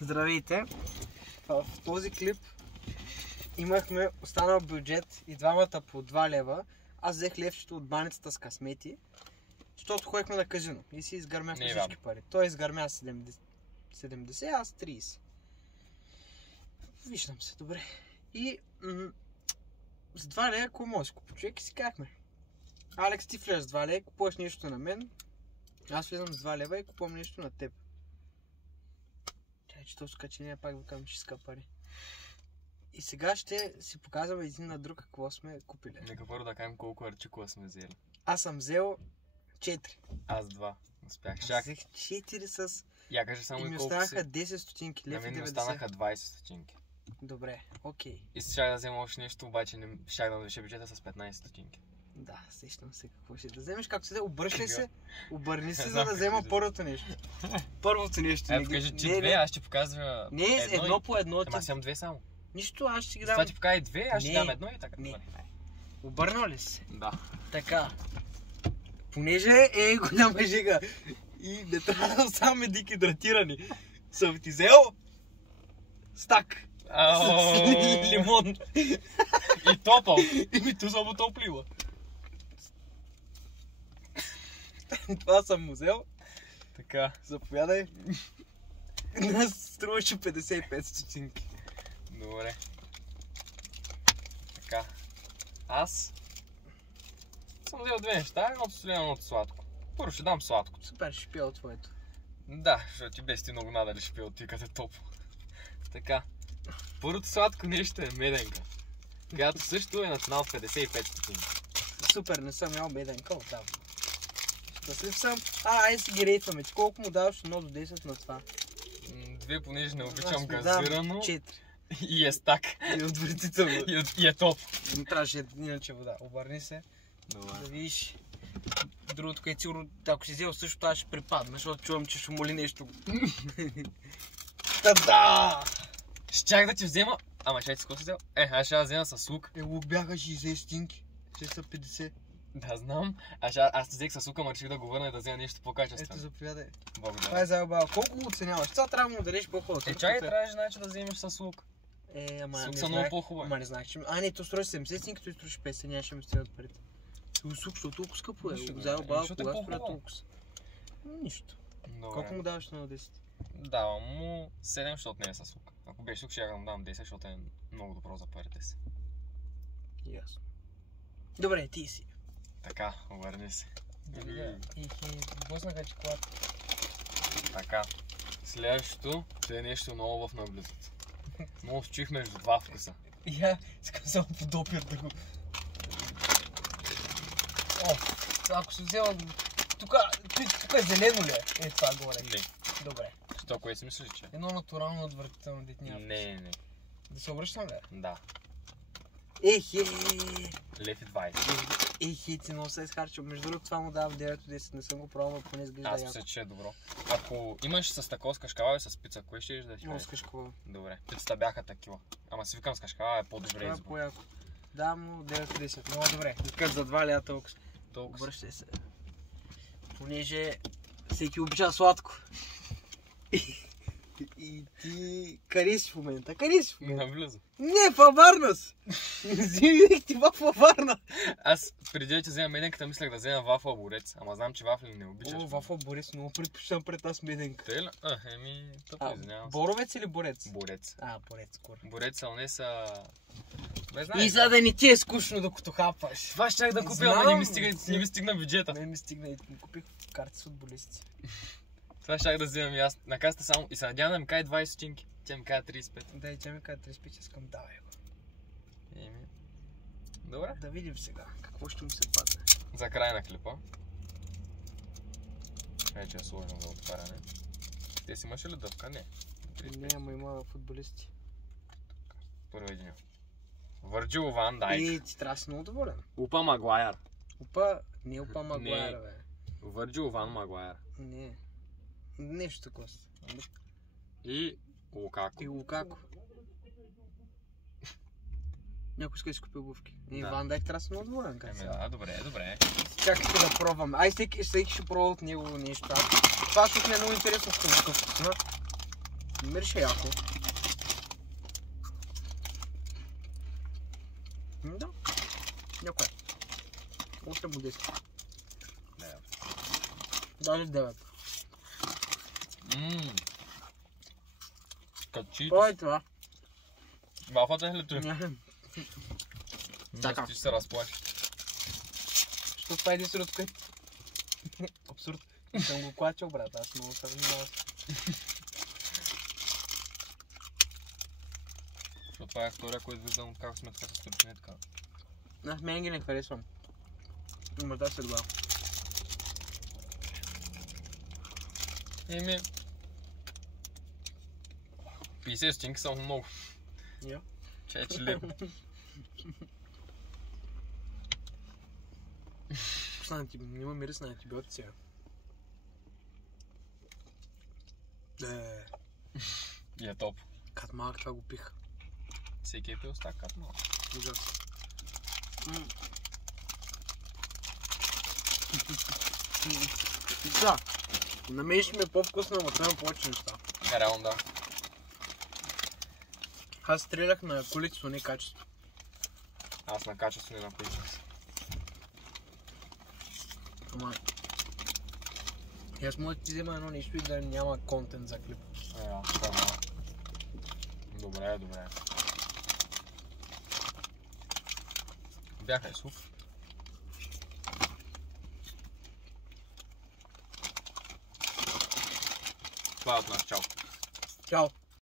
Здравейте! В този клип имахме останал бюджет и двамата по 2 лева. Аз взех левчето от баницата с късмети, защото ходихме на казино и си изгърмяхме всички пари. Той изгърмя 70, аз 30. Виждам се, добре. И с 2 лева какво може да си купа човек и си казахме: Алекс, ти влезеш с 2 лева, купуваш нещо на мен, аз влизам с 2 лева и купувам нещо на теб. Че то скачение пак викам, че ска пари. И сега ще си показваме един на друг какво сме купили. Нека първо да кажем колко арчикова сме взели. Аз съм взел 4. Аз 2. Успях. Аз взех 4 с... Я кажа само и ми колко останаха си. 10 стотинки. На мен ми останаха 20 стотинки. Добре, окей. И щях да взема още нещо, обаче не щях да навиша бюджета с 15 стотинки. Да, сещам се какво ще да вземеш. Както се обръщай се, обърни се, за да взема първото нещо. Първото нещо. Ето кажи, че 2, аз ще показва не, едно по едно. Ама аз имам 2 само. Нищо, аз ще ги дам. Това ти покажи 2, аз ще дам едно и така. Не. Обърнал ли се? Да. Така. Понеже е голяма жига и не трябва да оставаме дики дратирани, съм ти взел стак с лимон. И топъл. И ми ту само топлива. Това съм му взел. Така. Заповядай. Нас струваше 55 стотинки. Добре. Така. Аз съм взел 2 неща, едното соляно, едното сладко. Първо ще дам сладкото. Супер, ще пия от твоето. Да, защото ти без ти много надали ще пия от ти като топло. Така. Първото сладко нещо е меденка, която също е на цена от 55 стотинки. Супер, не съм ял меденка отдавна. Щастлив съм. Айде си ги рейтваме. Ти колко му даваш 1 до 10 на това? 2, понеже не обичам Аз му газирано. 4. И е стак. И отвратително. И е топ. Не трябваше иначе вода. Обърни се. Добре. Да видиш. Другото, което сигурно, ако си взел също, аз ще припадна, защото чувам, че ще моли нещо. Та-да! Щях да ти взема... Ама чай, ти с какво си взел? Аз ще взема с лук. Лук бяха 60 стинки. Ще са 50. Да, знам. Аз ти взех с лука, ама реших да го върна и да взема нещо по-качествено. Ето, заповядай. Благодаря. Това е заебава. Колко го оценяваш? Това трябва да му дадеш по-хубаво. Чай, трябваше значи да вземеш с лук. Ама С лук не са много по-хубави. Ама не знаех, че... не, то струва 70 стинки, той струваше 50, нямаше ми стигнат парите. Сук, защото толкова скъпо е. Заебава, кога струва толкова. Нищо. Колко му даваш на 10? Давам му 7, защото не е с лук. Ако беше лук, ще да му дам 10, защото е много добро за парите си. Ясно. Добре, ти си. Така, обърни се. Да видя. И блъснаха чоколад. Така. Следващото е нещо ново в наблюдението. Много вчуих между два вкуса. Я искам само по допир да го... Ако си взела... Тук е зелено ли е? Е това горе. Не. Добре. Що, кое си мислиш, че? Едно натурално отвратително детня. Не. Да се обръщам ли? Да. Ехе! Лев и 20. Ехе, ти много се изхарчил. Между другото това му давам 9 от 10. Не съм го пробвал, поне изглежда Аз яко. мисля, че е добро. Ако имаш с такова с кашкава и с пица, кое ще да ти Много с кашкава. Добре. Пицата бяха такива. Ама си викам с кашкава е по-добре Кашкава е избор. по-яко. Давам му 9 от 10. Много добре. Искат за 2 лева толкова. Обръщай се. Понеже всеки обича сладко. И ти... Къде си в момента? Навлиза. Не, във Варна си! Взимах ти във Варна! Аз преди да ти взема меденката, мислях да взема вафла борец, ама знам, че вафли не обичаш. Вафла борец, много предпочитам пред тази меденка. Те ли? Тъпо, извинявам се. Боровец или борец? Борец. Борец, кур. Борец, а не са... И за да не ти е скучно докато хапаш. Това щях да купя, ама не ми стигна бюджета. Не ми стигна и купих карти с футболисти. Това щях да вземам и аз на каста само и се надявам да ми каже 20 стотинки. Тя ми каже 35. Да, и тя ми каже 35, искам давай го. Добре. Да видим сега какво ще му се падне. За край на клипа. Вече е сложно за отваряне. Те си имаш ли дъвка? Не. Не, ама има футболисти. Първо един. Върджил Ван Дайк. Ти трябва да си много доволен. Упа Магуайер. Не Упа Магуайер, бе. Върджил Ван Магуайер. Не. Нещо такова. И Лукако. Някой иска да си купи обувки. Ван Дайк трябва да си много доволен. Да, добре. Чакайте да пробваме. Всеки ще пробва от него нещо. Това ще ми е много интересно в този. Мирише яко. Да. Някой. 8 от 10. Не. Даже 9. Качи. Кой е това? Вафата е ли той? Така. Ти ще се разплаши. Що това е единственото, което... Абсурд. Съм го клачил, брат, аз много съм внимавал. Защото това е втория, който виждам как сме така с турчини така. Аз мен ги не харесвам. Има да се глава. Еми... 50 стотинки са много. Я? Чай, че леко. Има мирис на антибиотици. И е топ. Кат малък това го пих. Всеки е пил с така кат малък. Ужас. Да. На мен ще ми е по-вкусно, но това има повече неща. Реално да. Аз стрелях на количество, не качество. Аз на качество не на количество. Ама... И аз мога да ти взема едно нещо и да няма контент за клип. Това няма. Добре, добре. Бяха и суп. Това е от нас. Чао. Чао!